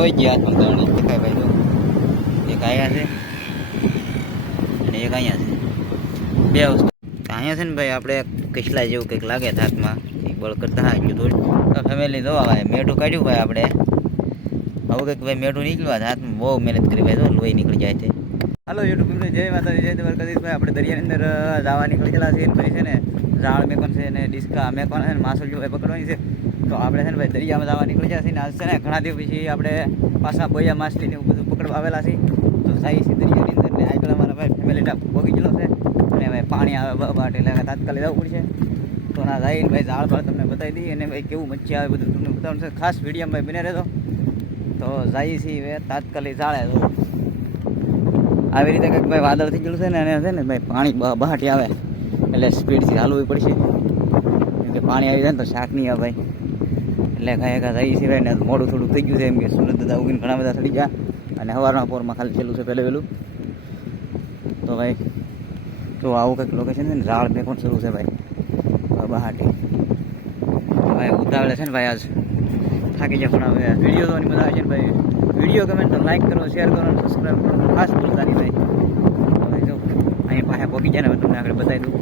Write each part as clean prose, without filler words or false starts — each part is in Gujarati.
જોઈ ગયા હાથમાં ત્રણ દેખાય ભાઈ. તો એક અહીંયા છે અને એક અહીંયા છે, બે વસ્તુ. અહીંયા છે ને ભાઈ આપણે કસલા જેવું કંઈક લાગે હાથમાં, એ બળ કરતા હા ગયું થોડું. તો ફેમિલી જોવા ભાઈ મેઠું કાઢ્યું ભાઈ આપણે. હવે કંઈક ભાઈ મેઠું નીકળ્યું હાથમાં, બહુ મહેનત કરી ભાઈ, તો લોહી નીકળી જાય છે. હાલો યુટ્યુબ ફેમિલી, જય માતાજી, જય દ્વારકાધીશ ભાઈ. આપણે દરિયાની અંદર જવા નીકળી ગયેલા છીએ ભાઈ. છે ને ઝાડ મેકવાનું છે ને ડિસ્કા મેકવાના છે ને માછલ જો પકડવાની છે. તો આપણે છે ને ભાઈ દરિયામાં જવા નીકળી ગયા છીએ ને આજ છે ને ઘણા દિવસ પછી આપણે પાછા બોયા માછલીને એવું બધું પકડવા આવેલા છીએ. તો જાય છે દરિયાની અંદર ને આગળ અમારા ભાઈ ફેમિલી ટાપ ભોગી ગયેલો છે અને ભાઈ પાણી આવે બાટ એટલે તાત્કાલિક જવું પડશે. તો ના જઈને ભાઈ ઝાડ બાળ તમને બતાવી દઈએ અને ભાઈ કેવું મચ્છી આવે બધું તમને બતાવવાનું છે. ખાસ વિડીયોમાં ભાઈ બને રહેજો. તો જઈએ છીએ તાત્કાલિક ઝાડે તો આવી રીતે કંઈક ભાઈ વાદળ થઈ ગયેલું છે ને અને છે ને ભાઈ પાણી બહાટી આવે એટલે સ્પીડથી હાલવું પડશે, કેમ કે પાણી આવી જાય ને તો શાક નહીં આવે ભાઈ. એટલે કાંઈ જઈએ છીએ ભાઈ ને મોડું થોડું થઈ ગયું છે, એમ કે સુરત દાદા ઉગીને ઘણા બધા થઈ ગયા અને સવારના પોરમાં ખાલી છેલ્લું છે પહેલું. તો ભાઈ તો આવું કંઈક લોકેશન છે ને, ઝાડ મેં પણ શરૂ છે ભાઈ બહાટી. તો ભાઈ ઉતાવળે છે ને ભાઈ આજ થાકી જાય, પણ હવે વિડીયો જોવાની મજા આવે છે ને ભાઈ. વિડીયો ગમે તો લાઈક કરો, શેર કરો, સબસ્ક્રાઈબ કરો, ખાસ ભૂલતા નહીં ભાઈ. તો ભાઈ જો અહીંયા પાસે પહોંચી જાય ને તમને આગળ બતાવી દઉં.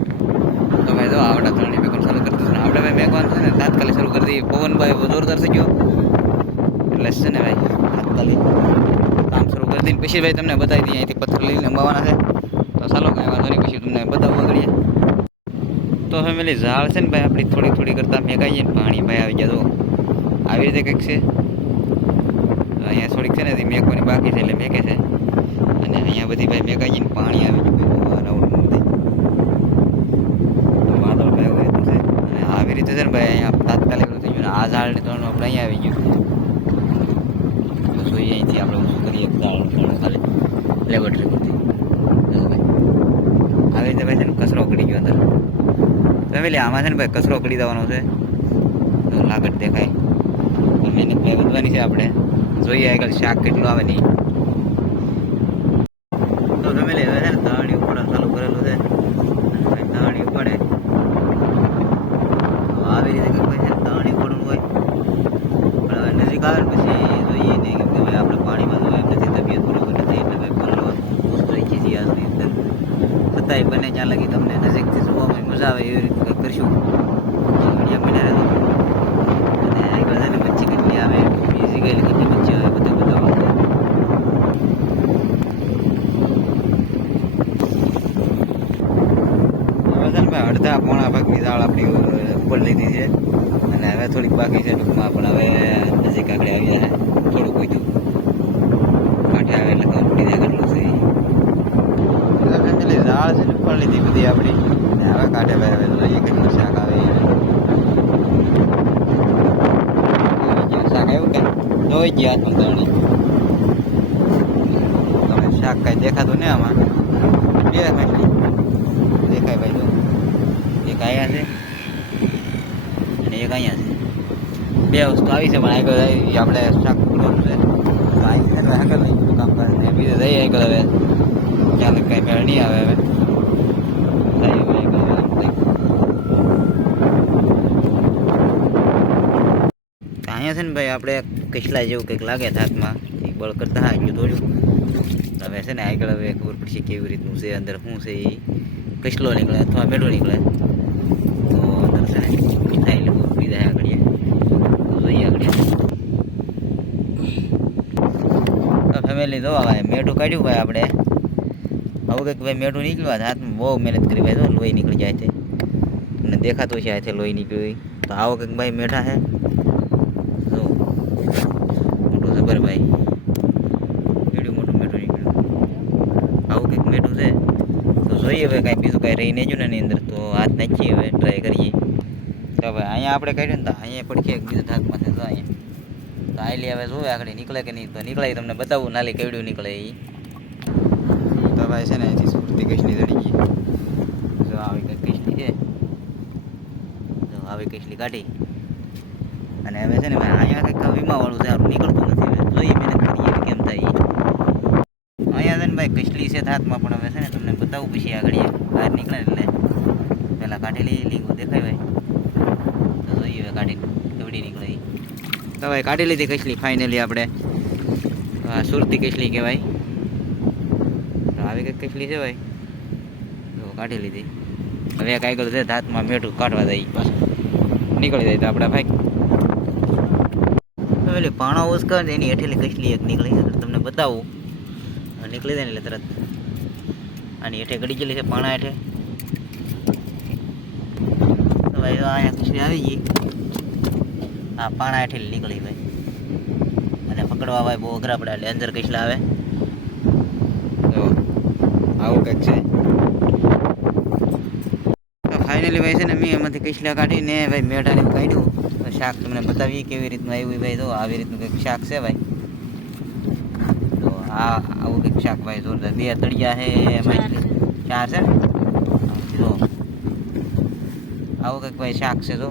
તો ભાઈ જો આવડા ત્રણની મેકવાનું શરૂ કરી દીધું. આપણે ભાઈ મેકવાનું છે ને તાત્કાલિક શરૂ કરી દઈએ. પવન ભાઈ જોરદાર થઈ ગયો એટલે છે ને ભાઈ તાત્કાલિક કામ શરૂ કરી દઈને પછી ભાઈ તમને બતાવી દઈએ. અહીંથી પથ્થર લઈને અંબાવાના છે. તો ચાલો કાંઈ વાંધો નહીં, પછી તમને બતાવવા કરીએ. તો ફેમિલી ઝાડ છે ને ભાઈ આપણી થોડી કરતાં મેકાઈએ ને પાણી ભાઈ આવી જાય. તો આવી રીતે કંઈક છે. અહીંયા થોડીક છે ને મેકવાની બાકી છે એટલે મેકે છે, અને અહીંયા બધી ભાઈ મેકાઈ ને પાણી આવી ગયું રાઉન્ડ તો વાદળ ભાઈ હોય તો છે. અને આવી રીતે છે ને ભાઈ અહીંયા તાત્કાલિક થઈ ગયું ને આ ઝાડને ત્રણ આપણે અહીંયા આવી ગયું. તો જોઈએ અહીંથી આપણે શું કરીએ, ઝાડ ખાલી લેબોરેટરી પરથી આવી રીતે ભાઈ છે ને કચરો ઉકળી ગયો અંદર. ફેમિલી આમાં છે ને ભાઈ કચરો ઉકળી દેવાનો છે. તો લાગત દેખાય તો મહેનત ભાઈ વધવાની છે. આપણે જોઈએ આગળ શાક કેટલું આવે નહીં. તો ફેમિલી હવે છે ને ધાણી ઉપાડવાનું ચાલુ કરેલું છે. ધાણી ઉપાડે આવી રીતે કંઈક છે ધાણી ઉપાડવું હોય, પણ નજીક આવે ને પછી જોઈએ નહીં, કેમ કે ભાઈ આપણે પાણીમાં જોઈએ નથી, તબિયત બરોબર નથી એટલે ભાઈ પલળવાનું ઓછું રાખીએ છીએ આજની અંદર. છતાંય બને ત્યાં લગી તમને નજીકથી જોવામાં મજા આવે એવી રીતે કંઈક કરશું. વિડીયો બને રહેતો અને આગળ છે ને મચ્છી કેટલી આવે, બીજી ગયેલી કેટલી મચ્છી આવે બધું બતાવવાનું. હવે છે ને ભાઈ અડધા પોણા ભાગની દાળ આપણી ઉપર લીધી છે અને હવે થોડીક બાકી છે ટૂંકમાં, પણ હવે નજીક આગળ આવી જાય. થોડુંક કીધું કાંઠે આવે એટલે ખબર પડી જાય કેટલું છે. એટલે દાળ છે ને ઉપર લીધી બધી આપણી, અને હવે કાંઠે ભાઈ હવે જોઈએ કેટલું શાક આવે. શાક આવ્યું કે જોઈ ગયા હાથમાં ત્રણે. તમે શાક કાંઈ દેખાતું ને આમાં બે દેખાય ભાઈ. જો એક અહીંયા છે અને એક અહીંયા છે, બે વસ્તુ આવી છે. પણ આગળ આપણે શાક પૂરવાનું છે. તો અહીં આગળ લઈ ગયું કામ કરે બીજે જઈએ આગળ. હવે ક્યાંક કાંઈ મેળ નહીં આવે. હવે અહીંયા છે ને ભાઈ આપણે કસલા જેવું કંઈક લાગે હાથમાં, એ બળ કરતા હા ગયું થોડું. હવે છે ને આગળ હવે ખબર પડશે કેવી રીતનું છે, અંદર શું છે. એ કસલો નીકળે અથવા મેઢો નીકળે તો અંદર છે ને મીઠાઈ એટલે પી જાય આગળ. તો જોઈએ આગળ. તો ફેમિલી જોવા ભાઈ મેઢું કાઢ્યું ભાઈ આપણે. હવે કંઈક ભાઈ મેઢું નીકળ્યું હાથમાં, બહુ મહેનત કરી ભાઈ. તો લોહી નીકળી જાય છે, તમને દેખાતું છે હાથે લોહી નીકળ્યું. તો આવો કંઈક ભાઈ મેઢા છે મોટું જબર ભાઈ. કેવડું મોટું મેઠું નીકળ્યું. આવું કંઈક મેઠું છે. તો જોઈએ હવે કાંઈ બીજું કાંઈ રહી નહીં જો ને એની અંદર. તો હાથ નાખીએ હવે ટ્રાય કરીએ. તો ભાઈ અહીંયા આપણે કાઢ્યું ને તો અહીંયા પડખે બીજો હાથમાં છે. તો અહીંયા તો આયલી હવે જોવે આગળ નીકળે કે નહીં. તો નીકળે તમને બતાવું નાલી કેવડું નીકળે એ. તો ભાઈ છે ને અહીંથી સુરતી કસલી ચડી ગઈ. જો આવી કંઈક કસલી છે, જો આવી કસલી કાઢી. અને હવે છે ને ભાઈ અહીંયા કંઈક વીમાવાળું છે, સારું નીકળતું નથી. હવે જોઈએ મહેનત કરીએ કેમ થાય. અહીંયા છે ને ભાઈ કસલી છે હાથમાં, પણ હવે છે ને તમને બતાવું પછી આગળ બહાર નીકળે એટલે પહેલાં કાઢેલી લીંગો દેખાય ભાઈ. તો જોઈએ હવે કાઢીને કેવડી નીકળે. તો ભાઈ કાઢી લીધી કસલી ફાઇનલી આપણે. આ સુરતી કેસલી કહેવાય. તો આવી કંઈક કેસલી છે ભાઈ, તો કાઢી લીધી. હવે એક આગળ છે હાથમાં મેઠું કાઢવા જાય પાછું નીકળી જાય તો આપણે ભાઈ એટલે પાણા ઉસકા એની હેઠેલી કસલી એક નીકળી છે તમને બતાવું. નીકળી જાય ને એટલે તરત આની હેઠે ગળી ગયેલી છે પાણા હેઠે. તો ભાઈ અહીંયા કસલી આવી ગઈ, હા પાણા હેઠેલી નીકળી ભાઈ. અને પકડવા ભાઈ બહુ અઘરા પડે એટલે અંદર કસલા આવે. તો આવું કંઈક છે. ફાઇનલી ભાઈ છે ને મેં એમાંથી કસલા કાઢીને ભાઈ મેઢાને કાઢ્યું. શાક તમને બતાવીએ કેવી રીતનું આવ્યું ભાઈ. તો આવી રીતનું કંઈક શાક છે ભાઈ. તો આવું કંઈક શાક ભાઈ જોરદાર. 2 તળિયા છે એમાં 4 છે ને. જો આવું કંઈક ભાઈ શાક છે. જો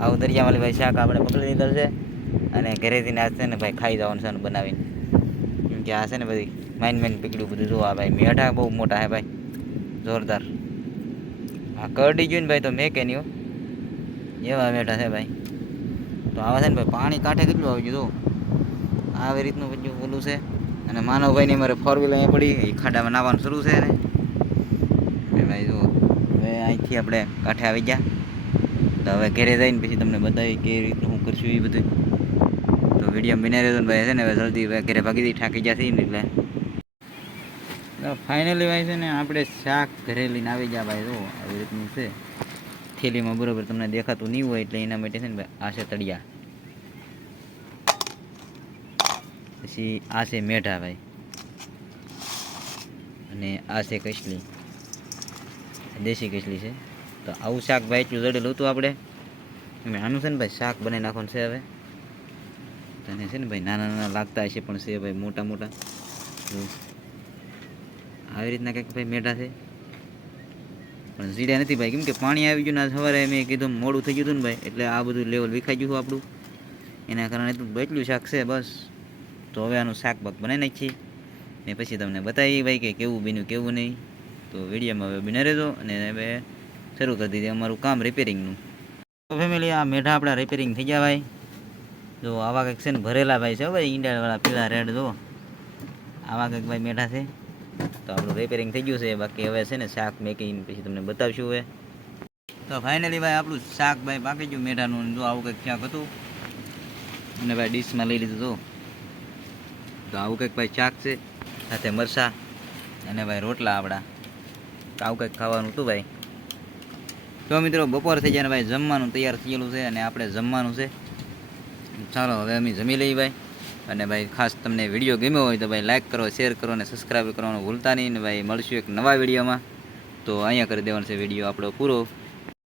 આવું દરિયાવાળી ભાઈ શાક આપણે પકડી લીધેલ છે અને ઘરેથી આ છે ને ભાઈ ખાઈ જવાનું છે બનાવીને. કેમ કે આ છે ને બધી માઇન પકડ્યું બધું. જો આ ભાઈ મેઢા બહુ મોટા છે ભાઈ, જોરદાર. આ કરડી ગયું ને ભાઈ તો મેં કે નહીં એવા મેઠા છે ભાઈ. તો આવા છે ને ભાઈ પાણી કાંઠે કેટલું આવી ગયું. આવી રીતનું બધું ઓલું છે. અને માનવભાઈની મારે 4 વ્હીલર અહીંયા પડી, એ ખાડામાં નાવાનું શરૂ છે ને ભાઈ. જો હવે અહીંથી આપણે કાંઠે આવી ગયા. તો હવે ઘરે જઈને પછી તમને બતાવી કેવી રીતનું હું કરશું એ બધું. તો વિડીયો બિના રહેતો ને ભાઈ છે ને હવે જલ્દી ઘરે ભાગી દઈ, થાકી ગયા છીએ ને એટલે. ફાઇનલી ભાઈ છે ને આપણે શાક ઘરે લઈને આવી ગયા ભાઈ. જો આવી રીતનું છે થેલીમાં, બરોબર તમને દેખાતું નહીં હોય એટલે એના માટે છે ને ભાઈ આ છે તળિયા, પછી આ છે મેઢા ભાઈ, અને આ છે કસલી, દેશી કસલી છે. તો આવું શાક ભાઈ એટલું જડેલું હતું આપણે. આનું છે ને ભાઈ શાક બનાવી નાખવાનું છે હવે. અને છે ને ભાઈ નાના નાના લાગતા હશે પણ છે ભાઈ મોટા મોટા. આવી રીતના કંઈક ભાઈ મેઢા છે પણ ઝીડ્યા નથી ભાઈ. કેમ કે પાણી આવી ગયું ને સવારે મેં કીધું મોડું થઈ ગયું હતું ને ભાઈ, એટલે આ બધું લેવલ વિખાઈ ગયું આપણું. એના કારણે તો એટલું શાક છે બસ. તો હવે આનું શાક બાક બનાવી નાખીએ ને પછી તમને બતાવીએ ભાઈ કે કેવું બન્યું કેવું નહીં. તો વિડીયોમાં હવે બને રહેજો. અને હવે શરૂ કરી દીધી અમારું કામ રિપેરિંગનું. તો ફેમિલી આ મેઢા આપણા રિપેરિંગ થઈ ગયા ભાઈ. જો આવા કંઈક છે ને ભરેલા ભાઈ છે ભાઈ, ઈંડાવાળા પીળા રેડ. જો આવા કંઈક ભાઈ મેઢા છે. તો આપણું રિપેરિંગ થઈ ગયું છે. બાકી હવે છે ને શાક મેકીને પછી તમને બતાવશું હવે. તો ફાઇનલી ભાઈ આપણું શાક ભાઈ પાકી ગયું મેઢાનું. જો આવું કંઈક શાક હતું અને ભાઈ ડીશમાં લઈ લીધું. જો તો આવું કંઈક ભાઈ શાક છે, સાથે મરચાં અને ભાઈ રોટલા આપણા. તો આવું કંઈક ખાવાનું હતું ભાઈ. તો મિત્રો બપોર થઈ જાય ને ભાઈ જમવાનું તૈયાર થયેલું છે અને આપણે જમવાનું છે. ચાલો હવે અમે જમી લઈએ ભાઈ. અને ભાઈ ખાસ તમને વિડીયો ગમ્યો હોય તો ભાઈ લાઇક કરો, શેર કરો અને સબસ્ક્રાઈબ કરવાનું ભૂલતા નહીં. ને ભાઈ મળશું એક નવા વિડીયોમાં. તો અહીંયા કરી દેવાનો છે વિડીયો આપણો પૂરો.